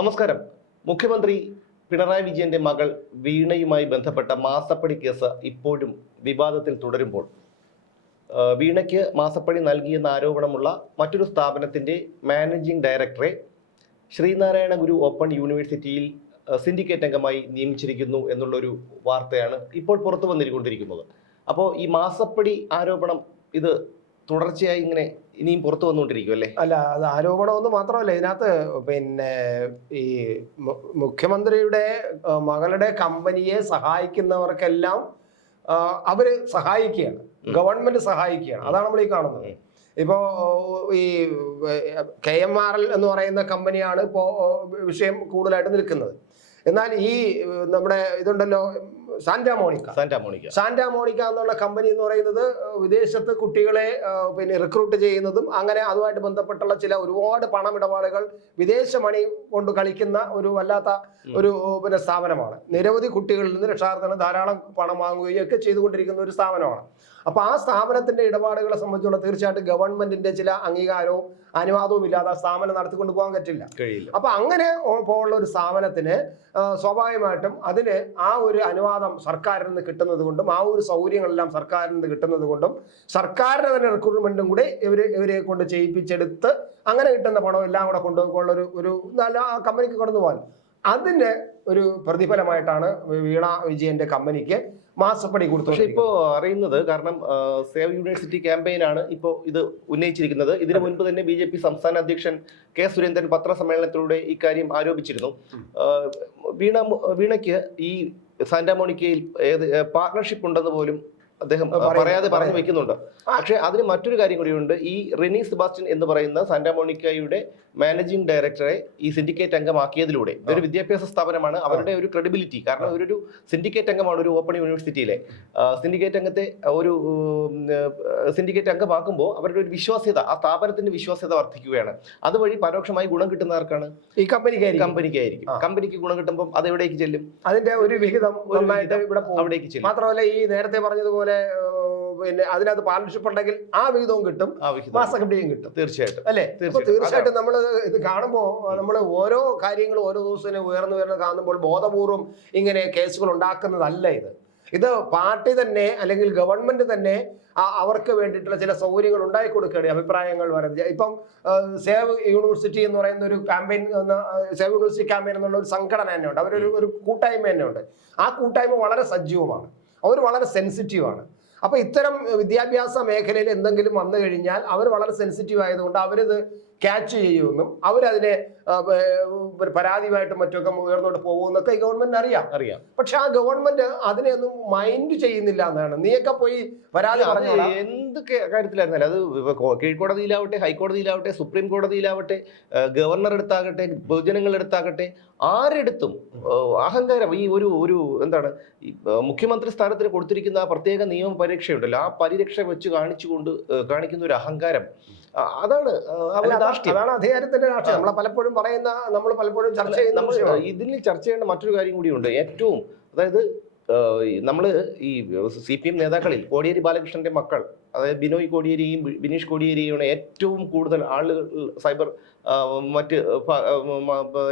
നമസ്കാരം. മുഖ്യമന്ത്രി പിണറായി വിജയന്റെ മകൾ വീണയുമായി ബന്ധപ്പെട്ട മാസപ്പടി കേസ് ഇപ്പോഴും വിവാദത്തിൽ തുടരുമ്പോൾ വീണയ്ക്ക് മാസപ്പടി നൽകിയെന്ന ആരോപണമുള്ള മറ്റൊരു സ്ഥാപനത്തിന്റെ മാനേജിംഗ് ഡയറക്ടറെ ശ്രീനാരായണ ഗുരു ഓപ്പൺ യൂണിവേഴ്സിറ്റിയിൽ സിൻഡിക്കേറ്റ് അംഗമായി നിയമിച്ചിരിക്കുന്നു എന്നുള്ളൊരു വാർത്തയാണ് ഇപ്പോൾ പുറത്തു വന്നിരിക്കൊണ്ടിരിക്കുന്നത്. അപ്പോൾ ഈ മാസപ്പടി ആരോപണം ഇത് തുടർച്ചയായി ഇങ്ങനെ ഇനിയും പുറത്തു വന്നുകൊണ്ടിരിക്കും അല്ലേ? അല്ല, അത് ആരോപണമൊന്നും മാത്രമല്ല. ഇതിനകത്ത് ഈ മുഖ്യമന്ത്രിയുടെ മകളുടെ കമ്പനിയെ സഹായിക്കുന്നവർക്കെല്ലാം അവര് സഹായിക്കുകയാണ്, ഗവൺമെന്റ് സഹായിക്കുകയാണ്. അതാണ് നമ്മൾ ഈ കാണുന്നത്. ഇപ്പോ ഈ KMRL എന്ന് പറയുന്ന കമ്പനിയാണ് ഇപ്പോ വിഷയം കൂടുതലായിട്ട് നിൽക്കുന്നത്. എന്നാൽ ഈ നമ്മുടെ ഇതുണ്ടല്ലോ സാന്റാ മോണിക്ക എന്നുള്ള കമ്പനി എന്ന് പറയുന്നത് വിദേശത്ത് കുട്ടികളെ റിക്രൂട്ട് ചെയ്യുന്നതും അങ്ങനെ അതുമായിട്ട് ബന്ധപ്പെട്ടുള്ള ഒരുപാട് പണമിടപാടുകൾ വിദേശ മണി കൊണ്ട് കളിക്കുന്ന ഒരു വല്ലാത്ത ഒരു സ്ഥാപനമാണ്. നിരവധി കുട്ടികളിൽ നിന്ന് രക്ഷാകർത്താക്കൾ ധാരാളം പണം വാങ്ങുകയും ഒക്കെ ചെയ്തുകൊണ്ടിരിക്കുന്ന ഒരു സ്ഥാപനമാണ്. അപ്പൊ ആ സ്ഥാപനത്തിന്റെ ഇടപാടുകളെ സംബന്ധിച്ചുള്ള തീർച്ചയായിട്ടും ഗവൺമെന്റിന്റെ ചില അംഗീകാരവും അനുവാദവും ഇല്ലാതെ ആ സ്ഥാപനം നടത്തിക്കൊണ്ട് പോകാൻ കഴിയില്ല. അപ്പൊ അങ്ങനെ പോലുള്ള ഒരു സ്ഥാപനത്തിന് സ്വാഭാവികമായിട്ടും അതിന് ആ ഒരു അനുവാദം സർക്കാരിൽ നിന്ന് കിട്ടുന്നത് കൊണ്ടും ആ ഒരു സൗകര്യങ്ങളെല്ലാം സർക്കാരിൽ നിന്ന് കിട്ടുന്നത് കൊണ്ടും സർക്കാരിന്റെ തന്നെ റിക്രൂട്ട്മെന്റും കൂടെ ഇവരെ കൊണ്ട് ചെയ്യിപ്പിച്ചെടുത്ത് അങ്ങനെ കിട്ടുന്ന പണം എല്ലാം കൂടെ കൊണ്ടുപോകുള്ള ഒരു നല്ല കമ്പനിക്ക് കടന്നു പോകാൻ അതിന്റെ ഒരു പ്രതിഫലമായിട്ടാണ് വീണ വിജയന്റെ കമ്പനിക്ക് മാസപ്പടി കൊടുത്തു. പക്ഷെ ഇപ്പോ അറിയുന്നത്, കാരണം സേവ് യൂണിവേഴ്സിറ്റി ക്യാമ്പയിനാണ് ഇപ്പോൾ ഇത് ഉന്നയിച്ചിരിക്കുന്നത്. ഇതിനു മുൻപ് തന്നെ BJP സംസ്ഥാന അധ്യക്ഷൻ K. സുരേന്ദ്രൻ പത്രസമ്മേളനത്തിലൂടെ ഇക്കാര്യം ആരോപിച്ചിരുന്നു. വീണയ്ക്ക് ഈ സാന്റാ മോണിക്കയിൽ പാർട്ണർഷിപ്പ് ഉണ്ടെന്ന് പോലും അദ്ദേഹം പറയാതെ പറഞ്ഞു വെക്കുന്നുണ്ട്. പക്ഷെ അതിന് മറ്റൊരു കാര്യം കൂടിയുണ്ട്. ഈ റെനി സെബാസ്റ്റ്യൻ എന്ന് പറയുന്ന സാന്റാ മോണിക്കയുടെ മാനേജിംഗ് ഡയറക്ടറെ ഈ സിൻഡിക്കേറ്റ് അംഗമാക്കിയതിലൂടെ, ഒരു വിദ്യാഭ്യാസ സ്ഥാപനമാണ്, അവരുടെ ഒരു ക്രെഡിബിലിറ്റി, കാരണം അവരൊരു സിൻഡിക്കേറ്റ് അംഗമാണ്, ഒരു ഓപ്പൺ യൂണിവേഴ്സിറ്റിയിലെ സിൻഡിക്കേറ്റ് അംഗത്തെ ഒരു സിൻഡിക്കേറ്റ് അംഗമാക്കുമ്പോൾ അവരുടെ ഒരു വിശ്വാസ്യത, ആ സ്ഥാപനത്തിന്റെ വിശ്വാസ്യത വർദ്ധിക്കുകയാണ്. അതുവഴി പരോക്ഷമായി ഗുണം കിട്ടുന്ന ആർക്കാണ്? ഈ കമ്പനിക്കായിരിക്കും. കമ്പനിക്ക് ഗുണം കിട്ടുമ്പോൾ അത് എവിടേക്ക് ചെല്ലും? അതിന്റെ ഒരു വിഹിതം ഇവിടെ അവിടേക്ക് ചെല്ലും. മാത്രമല്ല ഈ നേരത്തെ പറഞ്ഞതുപോലെ അതിനകത്ത് പാർട്ണർഷിപ്പ് ഉണ്ടെങ്കിൽ ആ വിഹിതവും കിട്ടും, മാസക്കടിയും കിട്ടും. തീർച്ചയായിട്ടും അല്ലെ? തീർച്ചയായിട്ടും നമ്മൾ ഇത് കാണുമ്പോൾ നമ്മൾ ഓരോ കാര്യങ്ങളും ഓരോ ദിവസവും ഉയർന്നു കാണുമ്പോൾ ബോധപൂർവം ഇങ്ങനെ കേസുകൾ ഉണ്ടാക്കുന്നതല്ല ഇത് പാർട്ടി തന്നെ അല്ലെങ്കിൽ ഗവൺമെന്റ് തന്നെ അവർക്ക് വേണ്ടിയിട്ടുള്ള ചില സൗകര്യങ്ങൾ ഉണ്ടാക്കി കൊടുക്കുകയാണ്. അഭിപ്രായങ്ങൾ വരുന്നത് ഇപ്പം സേവ് യൂണിവേഴ്സിറ്റി എന്ന് പറയുന്ന ഒരു ക്യാമ്പയിൻ, സേവ് യൂണിവേഴ്സിറ്റി ക്യാമ്പയിൻ എന്നുള്ള ഒരു സംഘടന തന്നെ ഉണ്ട്, അവരൊരു കൂട്ടായ്മ തന്നെ ഉണ്ട്. ആ കൂട്ടായ്മ വളരെ സജീവമാണ്, അവർ വളരെ സെൻസിറ്റീവാണ്. അപ്പൊ ഇത്തരം വിദ്യാഭ്യാസ മേഖലയിൽ എന്തെങ്കിലും വന്നു കഴിഞ്ഞാൽ അവർ വളരെ സെൻസിറ്റീവ് ആയതുകൊണ്ട് അവരിത് ക്യാച്ച് ചെയ്യുമെന്നും അവരതിനെ പരാതിയുമായിട്ടും മറ്റൊക്കെ ഉയർന്നോട്ട് പോകുമെന്നൊക്കെ ഈ ഗവൺമെന്റിന് അറിയാം. പക്ഷെ ആ ഗവൺമെന്റ് അതിനെയൊന്നും മൈൻഡ് ചെയ്യുന്നില്ല എന്നാണ്. നീയൊക്കെ പോയി പരാതി പറഞ്ഞ എന്ത് കാര്യത്തിലായിരുന്നാലും, അത് കീഴ്ക്കോടതിയിലാവട്ടെ, ഹൈക്കോടതിയിലാവട്ടെ, സുപ്രീം കോടതിയിലാവട്ടെ, ഗവർണർ എടുത്താകട്ടെ, പൊതുജനങ്ങൾ എടുത്താകട്ടെ, ആരെടുത്തും അഹങ്കാരം, ഈ ഒരു എന്താണ്, മുഖ്യമന്ത്രി സ്ഥാനത്തിന് കൊടുത്തിരിക്കുന്ന ആ പ്രത്യേക നിയമ പരീക്ഷയുണ്ടല്ലോ, ആ പരിരക്ഷ വെച്ച് കാണിക്കുന്ന ഒരു അഹങ്കാരം, അതാണ് അധികാരത്തിന്റെ രാഷ്ട്രീയം. നമ്മൾ പലപ്പോഴും ചർച്ച ചെയ്യുന്ന ഇതിൽ ചർച്ച ചെയ്യേണ്ട മറ്റൊരു കാര്യം കൂടിയുണ്ട്. ഏറ്റവും, അതായത് നമ്മൾ ഈ CPM നേതാക്കളിൽ കോടിയേരി ബാലകൃഷ്ണന്റെ മക്കൾ, അതായത് ബിനോയ് കോടിയേരിയും ബിനീഷ് കോടിയേരിയാണ് ഏറ്റവും കൂടുതൽ ആളുകൾ സൈബർ മറ്റ്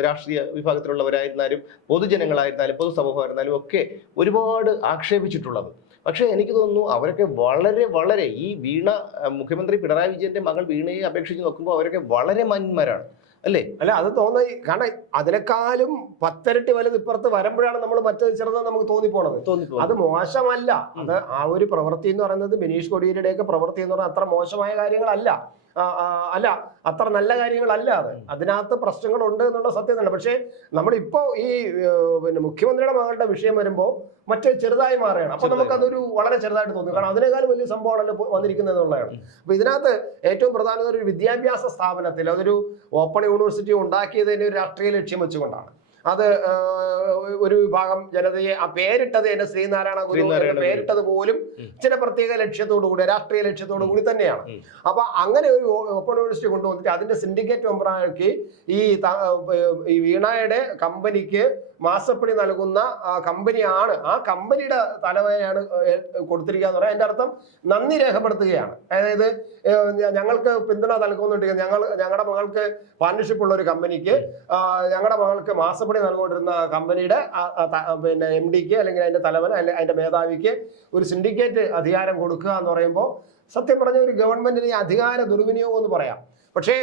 രാഷ്ട്രീയ വിഭാഗത്തിലുള്ളവരായിരുന്നാലും പൊതുജനങ്ങളായിരുന്നാലും പൊതുസമൂഹമായിരുന്നാലും ഒക്കെ ഒരുപാട് ആക്ഷേപിച്ചിട്ടുള്ളത്. പക്ഷെ എനിക്ക് തോന്നുന്നു അവരൊക്കെ വളരെ ഈ മുഖ്യമന്ത്രി പിണറായി വിജയന്റെ മകൾ വീണയെ അപേക്ഷിച്ച് നോക്കുമ്പോൾ അവരൊക്കെ വളരെ മാന്യന്മാരാണ്, അല്ലേ? അല്ല, അത് തോന്നുന്നു. കാരണം അതിനേക്കാളും 10 ഇരട്ടി വലുത് ഇപ്പുറത്ത് വരുമ്പോഴാണ് നമ്മൾ മറ്റേ ചെറുത് നമുക്ക് തോന്നിപ്പോണത്. അത് മോശമല്ല. അത് ആ ഒരു പ്രവൃത്തി എന്ന് പറയുന്നത്, ബിനീഷ് കോടിയേരിയുടെയൊക്കെ പ്രവൃത്തി എന്ന് പറഞ്ഞാൽ അത്ര മോശമായ കാര്യങ്ങളല്ല, അത്ര നല്ല കാര്യങ്ങളല്ല. അതിനകത്ത് പ്രശ്നങ്ങളുണ്ട് എന്നുള്ള സത്യം തന്നെ. പക്ഷേ നമ്മളിപ്പോ ഈ മുഖ്യമന്ത്രിയുടെ മകളുടെ വിഷയം വരുമ്പോൾ മറ്റേ ചെറുതായി മാറുകയാണ്. അപ്പൊ നമുക്കതൊരു വളരെ ചെറുതായിട്ട് തോന്നി. കാരണം അതിനേക്കാളും വലിയ സംഭവമാണല്ലോ വന്നിരിക്കുന്നത് എന്നുള്ളതാണ്. അപ്പൊ ഇതിനകത്ത് ഏറ്റവും പ്രധാനപ്പെട്ട ഒരു വിദ്യാഭ്യാസ സ്ഥാപനത്തിൽ അതൊരു ഓപ്പൺ യൂണിവേഴ്സിറ്റി ഉണ്ടാക്കിയതിന്റെ ഒരു രാഷ്ട്രീയ ലക്ഷ്യം വെച്ചുകൊണ്ടാണ്. അത് ഒരു വിഭാഗം ജനതയെ ആ പേരിട്ടത് തന്നെ ശ്രീനാരായണ ഗുരു എന്ന് പേരിട്ടത് പോലും ചില പ്രത്യേക ലക്ഷ്യത്തോടു കൂടി, രാഷ്ട്രീയ ലക്ഷ്യത്തോടു കൂടി തന്നെയാണ്. അപ്പൊ അങ്ങനെ ഒരു ഓപ്പൺ യൂണിവേഴ്സിറ്റി കൊണ്ടുവന്നിട്ട് അതിന്റെ സിൻഡിക്കേറ്റ് മെമ്പറാക്കി ഈ വീണയുടെ കമ്പനിക്ക് മാസപ്പടി നൽകുന്ന കമ്പനിയാണ്, ആ കമ്പനിയുടെ തലവനെയാണ് കൊടുത്തിരിക്കുക എന്ന് പറയാം. അതിന്റെ അർത്ഥം നന്ദി രേഖപ്പെടുത്തുകയാണ്. അതായത് ഞങ്ങൾക്ക് പിന്തുണ നൽകുന്നുണ്ടെങ്കിൽ ഞങ്ങളുടെ മകൾക്ക് പാർട്ണർഷിപ്പ് ഉള്ള ഒരു കമ്പനിക്ക് ഞങ്ങളുടെ മകൾക്ക് മാസപ്പടി നൽകൊണ്ടിരുന്ന കമ്പനിയുടെ പിന്നെ MD-ക്ക് അല്ലെങ്കിൽ അതിന്റെ തലവൻ അതിന്റെ മേധാവിക്ക് ഒരു സിൻഡിക്കേറ്റ് അധികാരം കൊടുക്കുക എന്ന് പറയുമ്പോൾ സത്യം പറഞ്ഞ ഒരു ഗവൺമെന്റിന് അധികാര ദുർവിനിയോഗം എന്ന് പറയാം. പക്ഷേ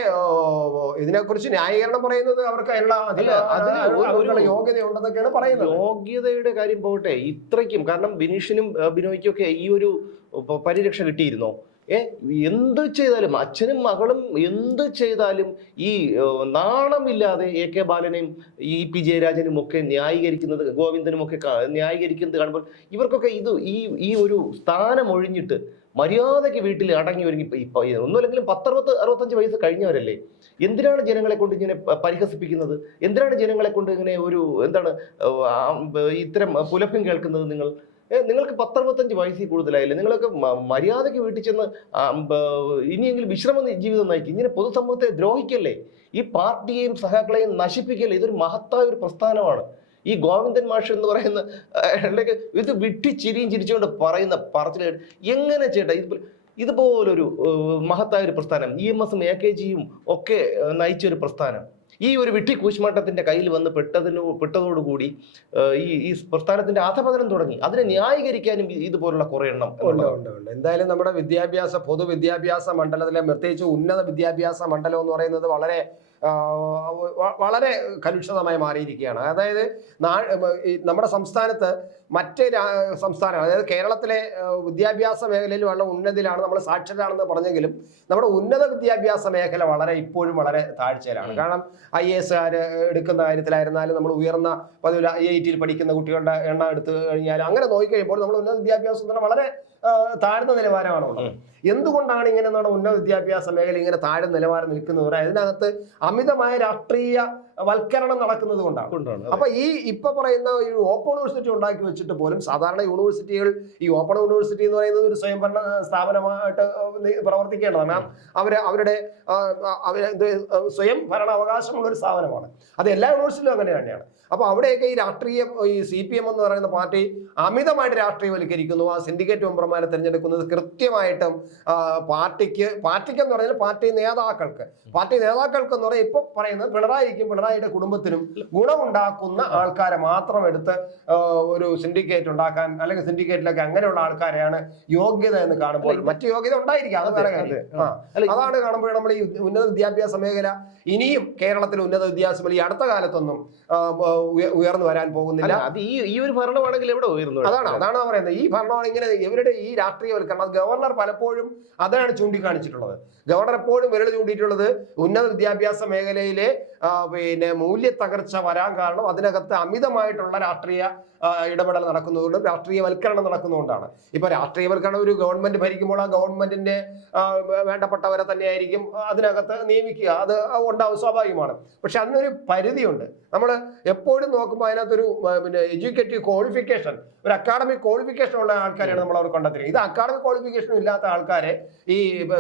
ഇതിനെക്കുറിച്ച് ന്യായീകരണം പറയുന്നത് അവർക്ക് അതിനുള്ള യോഗ്യത ഉണ്ടെന്നൊക്കെയാണ് പറയുന്നത്. യോഗ്യതയുടെ കാര്യം പോകട്ടെ, ഇത്രയ്ക്കും കാരണം ബിനീഷിനും ബിനോയ്ക്കും ഒക്കെ ഈ ഒരു പരിരക്ഷ കിട്ടിയിരുന്നോ? എന്ത് ചെയ്താലും അച്ഛനും മകളും എന്ത് ചെയ്താലും ഈ നാണമില്ലാതെ AK ബാലനെയും EP ജയരാജനും ഒക്കെ ന്യായീകരിക്കുന്നത്, ഗോവിന്ദനും ഒക്കെ ന്യായീകരിക്കുന്നത് കാണുമ്പോൾ ഇവർക്കൊക്കെ ഈ ഒരു സ്ഥാനം ഒഴിഞ്ഞിട്ട് മര്യാദയ്ക്ക് വീട്ടിൽ അടങ്ങി ഒരുങ്ങി ഒന്നുമില്ലെങ്കിലും 60-65 വയസ്സ് കഴിഞ്ഞവരല്ലേ. എന്തിനാണ് ജനങ്ങളെ കൊണ്ട് ഇങ്ങനെ പരിഹസിപ്പിക്കുന്നത്? എന്തിനാണ് ജനങ്ങളെ കൊണ്ട് ഇങ്ങനെ ഒരു ഇത്തരം പുലഭ്യം കേൾക്കുന്നത്? നിങ്ങൾക്ക് 10-65 വയസ്സിൽ കൂടുതലായില്ലേ? നിങ്ങളൊക്കെ മര്യാദയ്ക്ക് വീട്ടിൽ ചെന്ന് ഇനിയെങ്കിലും വിശ്രമ ജീവിതം നയിക്കും. ഇങ്ങനെ പൊതുസമൂഹത്തെ ദ്രോഹിക്കല്ലേ, ഈ പാർട്ടിയെയും സഹാക്കളെയും നശിപ്പിക്കല്ലേ. ഇതൊരു മഹത്തായ ഒരു പ്രസ്ഥാനമാണ്. ഈ ഗോവിന്ദൻ മാഷ് എന്ന് പറയുന്ന ഇത് ചിരിയും ചിരിച്ചുകൊണ്ട് പറയുന്ന പറച്ചിൽ എങ്ങനെ ചേട്ടാ ഇതുപോലൊരു മഹത്തായ ഒരു പ്രസ്ഥാനം, EMS-ഉം AKGയും ഒക്കെ നയിച്ചൊരു പ്രസ്ഥാനം ഈ ഒരു വിട്ടി കൂശ്മാട്ടത്തിന്റെ കയ്യിൽ വന്ന് പെട്ടതോടുകൂടി ഈ പ്രസ്ഥാനത്തിന്റെ അധപതനം തുടങ്ങി. അതിനെ ന്യായീകരിക്കാനും ഇതുപോലുള്ള കുറെ എണ്ണം ഉണ്ട്. എന്തായാലും നമ്മുടെ പൊതുവിദ്യാഭ്യാസ മണ്ഡലത്തിലെ പ്രത്യേകിച്ച് ഉന്നത വിദ്യാഭ്യാസ മണ്ഡലം എന്ന് പറയുന്നത് വളരെ കലുഷിതമായി മാറിയിരിക്കുകയാണ്. അതായത് നമ്മുടെ സംസ്ഥാനത്ത് മറ്റ് സംസ്ഥാനങ്ങൾ, അതായത് കേരളത്തിലെ വിദ്യാഭ്യാസ മേഖലയിൽ വളരെ ഉന്നതിയിലാണ്, നമ്മൾ സാക്ഷരരാണെന്ന് പറഞ്ഞെങ്കിലും നമ്മുടെ ഉന്നത വിദ്യാഭ്യാസ മേഖല ഇപ്പോഴും വളരെ താഴ്ചയിലാണ്. കാരണം IAS എടുക്കുന്ന കാര്യത്തിലായിരുന്നാലും നമ്മൾ ഉയർന്ന പതിവിൽ IIT-യിൽ പഠിക്കുന്ന കുട്ടികളുടെ എണ്ണം എടുത്തു കഴിഞ്ഞാൽ അങ്ങനെ നോക്കിക്കഴിയുമ്പോൾ നമ്മൾ ഉന്നത വിദ്യാഭ്യാസത്തിന് വളരെ താഴ്ന്ന നിലവാരമാണുള്ളത്. എന്തുകൊണ്ടാണ് ഇങ്ങനെ നമ്മുടെ ഉന്നത വിദ്യാഭ്യാസ മേഖല ഇങ്ങനെ താഴ്ന്ന നിലവാരം നിൽക്കുന്നത്? അതിനകത്ത് അമിതമായ രാഷ്ട്രീയ വൽക്കരണം നടക്കുന്നത് കൊണ്ടാണ്. അപ്പൊ ഇപ്പൊ പറയുന്ന ഈ ഓപ്പൺ യൂണിവേഴ്സിറ്റി ഉണ്ടാക്കി വെച്ചിട്ട് പോലും സാധാരണ യൂണിവേഴ്സിറ്റികൾ, ഈ ഓപ്പൺ യൂണിവേഴ്സിറ്റി എന്ന് പറയുന്നത് ഒരു സ്വയംഭരണ സ്ഥാപനമായിട്ട് പ്രവർത്തിക്കേണ്ടതാണ്. അവരുടെ സ്വയം ഭരണ അവകാശമുള്ള ഒരു സ്ഥാപനമാണ്. അത് എല്ലാ യൂണിവേഴ്സിറ്റിയിലും അങ്ങനെ തന്നെയാണ്. അപ്പൊ അവിടെയൊക്കെ ഈ CPM എന്ന് പറയുന്ന പാർട്ടി അമിതമായിട്ട് രാഷ്ട്രീയവൽക്കരിക്കുന്നു. ആ സിൻഡിക്കേറ്റ് മെമ്പർമാരെ തിരഞ്ഞെടുക്കുന്നത് കൃത്യമായിട്ടും പാർട്ടിക്ക് എന്ന് പറഞ്ഞാൽ പാർട്ടി നേതാക്കൾക്ക് എന്ന് പറഞ്ഞാൽ ഇപ്പൊ പറയുന്നത് പിണറായിയുടെ കുടുംബത്തിനും ഗുണമുണ്ടാക്കുന്ന ആൾക്കാരെ മാത്രം എടുത്ത് ഒരു സിൻഡിക്കേറ്റ് ഉണ്ടാക്കാൻ, അല്ലെങ്കിൽ സിൻഡിക്കേറ്റിലൊക്കെ അങ്ങനെയുള്ള ആൾക്കാരെയാണ് യോഗ്യത എന്ന് കാണുമ്പോൾ മറ്റു യോഗ്യത ഉണ്ടായിരിക്കാം, അത് വേറെ കാര്യം. അതാണ് കാണുമ്പോൾ നമ്മൾ ഈ ഉന്നത വിദ്യാഭ്യാസ മേഖല ഇനിയും കേരളത്തിൽ ഉന്നത വിദ്യാഭ്യാസം ഈ അടുത്ത കാലത്തൊന്നും ഉയർന്നു വരാൻ പോകുന്നില്ല. അത് ഈ ഒരു ഭരണമാണെങ്കിൽ എവിടെ ഉയർന്നു? അതാണ് പറയുന്നത്. ഈ ഭരണമാണ് ഇങ്ങനെ ഇവരുടെ ഈ രാഷ്ട്രീയവൽക്കരണം. ഗവർണർ പലപ്പോഴും അതാണ് ചൂണ്ടിക്കാണിച്ചിട്ടുള്ളത്. ഗവർണർ എപ്പോഴും വിരൽ ചൂണ്ടിയിട്ടുള്ളത് ഉന്നത വിദ്യാഭ്യാസ മേഖലയിലെ മൂല്യ തകർച്ച വരാൻ കാരണം അതിനകത്ത് അമിതമായിട്ടുള്ള രാഷ്ട്രീയ ഇടപെടൽ നടക്കുന്നതുകൊണ്ടും രാഷ്ട്രീയവൽക്കരണം നടക്കുന്നതുകൊണ്ടാണ്. ഇപ്പൊ രാഷ്ട്രീയവൽക്കരണം ഒരു ഗവൺമെന്റ് ഭരിക്കുമ്പോൾ ആ ഗവൺമെന്റിന്റെ വേണ്ടപ്പെട്ടവരെ തന്നെയായിരിക്കും അതിനകത്ത് നിയമിക്കുക. അത് ഉണ്ടാവും, സ്വാഭാവികമാണ്. പക്ഷെ അതിനൊരു പരിധിയുണ്ട്. നമ്മൾ എപ്പോഴും നോക്കുമ്പോൾ അതിനകത്തൊരു എഡ്യൂക്കേറ്റീവ് ക്വാളിഫിക്കേഷൻ, ഒരു അക്കാഡമിക് ക്വാളിഫിക്കേഷൻ ഉള്ള ആൾക്കാരെയാണ് നമ്മൾ അവിടെ കണ്ടെത്തുന്നത്. ഇത് അക്കാഡമിക് ക്വാളിഫിക്കേഷൻ ഇല്ലാത്ത ആൾക്കാരെ ഈ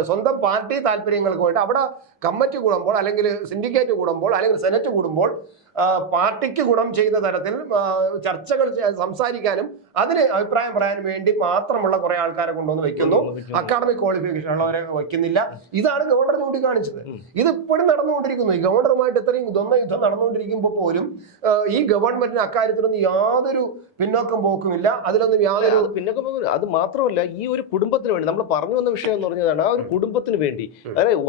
സ്വന്തം പാർട്ടി താല്പര്യങ്ങൾക്ക് വേണ്ടി അവിടെ കമ്മിറ്റി കൂടുമ്പോൾ, അല്ലെങ്കിൽ സിൻഡിക്കേറ്റ് കൂടുമ്പോൾ, അല്ലെങ്കിൽ സെനറ്റ് കൂടുമ്പോൾ പാർട്ടിക്ക് ഗുണം ചെയ്യുന്ന തരത്തിൽ ചർച്ചകൾ സംസാരിക്കാനും അതിന് അഭിപ്രായം പറയാനും വേണ്ടി മാത്രമുള്ള കുറെ ആൾക്കാരെ കൊണ്ടുവന്ന് വെക്കുന്നു. അക്കാഡമിക് ക്വാളിഫിക്കേഷൻ ഉള്ളവരെ വയ്ക്കുന്നില്ല. ഇതാണ് ഗവർണർ ചൂണ്ടിക്കാണിച്ചത്. ഇത് ഇപ്പോഴും നടന്നുകൊണ്ടിരിക്കുന്നു. ഈ ഗവർണറുമായിട്ട് ഇത്രയും യുദ്ധം നടന്നുകൊണ്ടിരിക്കുമ്പോൾ പോലും ഈ ഗവൺമെന്റിന് അക്കാര്യത്തിലൊന്നും യാതൊരു പിന്നോക്കം പോക്കുമില്ല. അതിലൊന്നും യാതൊരു പിന്നോക്കം പോക്കും. അത് മാത്രമല്ല, ഈ ഒരു കുടുംബത്തിന് വേണ്ടി നമ്മൾ പറഞ്ഞു വന്ന വിഷയം എന്ന് പറഞ്ഞതാണ് ആ ഒരു കുടുംബത്തിന് വേണ്ടി, അതായത്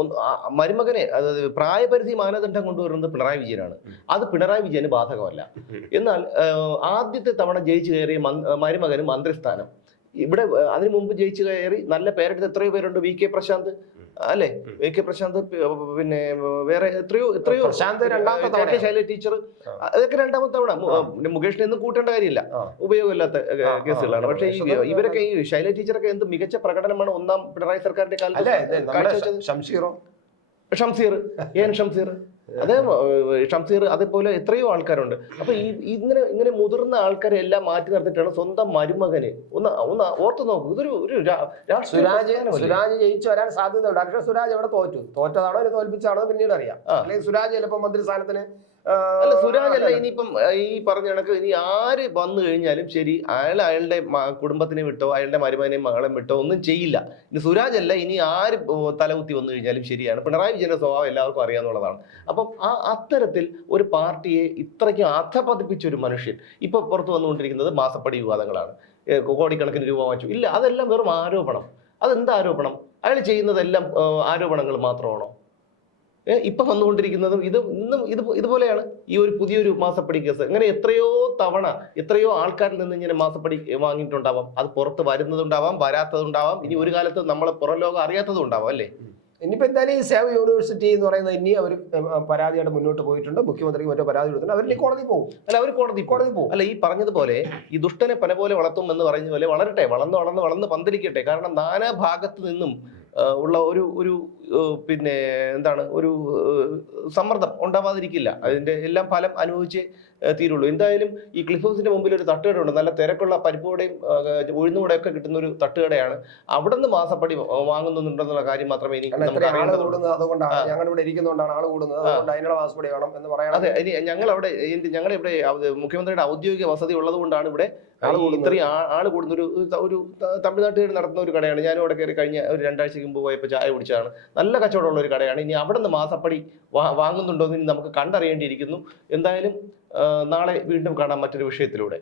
മരുമകനെ, അതായത് പ്രായപരിധി മാനദണ്ഡം കൊണ്ടുവരുന്നത് പിണറായി വിജയനാണ്. അത് പിണറായി വിജയന് ബാധകമല്ല. എന്നാൽ ആദ്യത്തെ തവണ ജയിച്ചു കയറിയ മരുമകന് മന്ത്രിസ്ഥാനം, ഇവിടെ അതിനു മുമ്പ് ജയിച്ചു കയറി നല്ല പേരെടുത്ത് എത്രയോ പേരുണ്ട്. VK പ്രശാന്ത് അല്ലെ, VK പ്രശാന്ത്, പിന്നെ വേറെ എത്രയോ ശൈല ടീച്ചർ, അതൊക്കെ രണ്ടാമത്തെ തവണ. മുകേഷിനെ ഒന്നും കൂട്ടേണ്ട കാര്യമില്ല, ഉപയോഗമില്ലാത്ത കേസുകളാണ്. പക്ഷേ ഇവരൊക്കെ ഈ ശൈല ടീച്ചറൊക്കെ എന്ത് മികച്ച പ്രകടനമാണ് ഒന്നാം പിണറായി സർക്കാരിന്റെ കാലത്ത് കാഴ്ചവെച്ചത്. ഷംസീർ അതേ ഷംസീർ അതേപോലെ എത്രയോ ആൾക്കാരുണ്ട്. അപ്പൊ ഇങ്ങനെ മുതിർന്ന ആൾക്കാരെ എല്ലാം മാറ്റി നിർത്തിയിട്ടാണ് സ്വന്തം മരുമകന് ഒന്ന് ഓർത്തു നോക്കൂ. ഇതൊരു സുരാജ് ജയിച്ചു വരാൻ സാധ്യതയുണ്ട്. പക്ഷേ സുരാജ് എവിടെ തോറ്റതാണോ ഇനി തോൽപ്പിച്ചാണോ പിന്നീട് അറിയാം. അല്ലെങ്കിൽ സുരാജ് ചിലപ്പോൾ മന്ത്രി സ്ഥാനത്തിന് അല്ല, സുരാജ് അല്ല ഇനിയിപ്പം ഈ പറഞ്ഞ കണക്ക് ഇനി ആര് വന്നു കഴിഞ്ഞാലും ശരി, അയാളുടെ കുടുംബത്തിനെ വിട്ടോ അയാളുടെ മരുമകനെയും മകളെ വിട്ടോ ഒന്നും ചെയ്യില്ല. ഇനി സുരാജ് അല്ല, ഇനി ആര് തലകുത്തി വന്നു കഴിഞ്ഞാലും ശരിയാണ്. പിണറായി വിജയന്റെ സ്വഭാവം എല്ലാവർക്കും അറിയാവുന്നതാണ്. അപ്പം അത്തരത്തിൽ ഒരു പാർട്ടിയെ ഇത്രയ്ക്കും അധപതിപ്പിച്ച ഒരു മനുഷ്യൻ ഇപ്പൊ പുറത്തു വന്നുകൊണ്ടിരിക്കുന്നത് മാസപ്പടി വിവാദങ്ങളാണ്. കോടിക്കണക്കിന് രൂപ വാങ്ങിച്ചു. ഇല്ല, അതെല്ലാം വെറും ആരോപണം. അതെന്താ ആരോപണം? അയാൾ ചെയ്യുന്നതെല്ലാം ആരോപണങ്ങൾ മാത്രമാണോ? ഇപ്പൊ വന്നുകൊണ്ടിരിക്കുന്നതും ഇന്നും ഇതുപോലെയാണ്. ഈ ഒരു പുതിയൊരു മാസപ്പടി കേസ് ഇങ്ങനെ എത്രയോ തവണ എത്രയോ ആൾക്കാരിൽ നിന്ന് ഇങ്ങനെ മാസപ്പടി വാങ്ങിയിട്ടുണ്ടാവാം. അത് പുറത്ത് വരുന്നതുണ്ടാവാം, വരാത്തതുണ്ടാവാം, ഇനി ഒരു കാലത്ത് നമ്മളെ പുറം ലോകം അറിയാത്തതും ഉണ്ടാവാം. അല്ലേ? ഇനിയിപ്പോ എന്തായാലും ഈ സേവ് യൂണിവേഴ്സിറ്റി എന്ന് പറയുന്നത് ഇനി അവർ പരാതിയായിട്ട് മുന്നോട്ട് പോയിട്ടുണ്ട്. മുഖ്യമന്ത്രിക്ക് മറ്റോ പരാതി കൊടുത്തിട്ടുണ്ട്. അവർ കോടതി പോകും. അല്ല, അവർ കോടതി പോകും. അല്ല, ഈ പറഞ്ഞതുപോലെ ഈ ദുഷ്ടനെ പന പോലെ വളർത്തും എന്ന് പറയുന്ന പോലെ വളരട്ടെ, വളർന്ന് പന്തലിക്കട്ടെ. കാരണം നാനാ ഭാഗത്ത് നിന്നും ഉള്ള ഒരു പിന്നെ എന്താണ് ഒരു സമ്മർദ്ദം ഉണ്ടാവാതിരിക്കില്ല. അതിന്റെ എല്ലാം ഫലം അനുഭവിച്ച് തീരുള്ളൂ. എന്തായാലും ഈ ക്ലിഫ് ഹൗസിന്റെ മുമ്പിൽ ഒരു തട്ടുകടയുണ്ട്. നല്ല തിരക്കുള്ള പരിപ്പുവടയും ഉഴുന്നുകൂടെയും ഒക്കെ കിട്ടുന്ന ഒരു തട്ടുകടയാണ്. അവിടെ നിന്ന് മാസപ്പടി വാങ്ങുന്നുണ്ടെന്നുള്ള കാര്യം മാത്രമേ ഇനി നമുക്ക് അറിയേണ്ടതുള്ളൂ. അതുകൊണ്ടാണ് ഞങ്ങൾ ഇവിടെ ഇരിക്കുന്നതുകൊണ്ടാണ് ആൾ കൂടുന്നത്, അതുകൊണ്ട് അതിനുള്ള മാസപ്പടി വേണം എന്ന് പറയണം. അതെ, ഇനി ഞങ്ങളുടെ ഇവിടെ മുഖ്യമന്ത്രിയുടെ ഔദ്യോഗിക വസതി ഉള്ളത് കൊണ്ടാണ് ഇവിടെ ഇത്രയും ആള് കൂടുന്ന ഒരു തമിഴ്നാട്ടുകാർ നടത്തുന്ന ഒരു കടയാണ്. ഞാനും അവിടെ കയറി കഴിഞ്ഞ ഒരു 2 ആഴ്ചക്ക് മുമ്പ് പോയപ്പോൾ ചായ കുടിച്ചതാണ്. നല്ല കച്ചവടമുള്ള ഒരു കടയാണ്. ഇനി അവിടെ നിന്ന് മാസപ്പടി വാങ്ങുന്നുണ്ടോ എന്ന് നമുക്ക് കണ്ടറിയേണ്ടിയിരിക്കുന്നു. എന്തായാലും നാളെ വീണ്ടും കാണാം മറ്റൊരു വിഷയത്തിലൂടെ.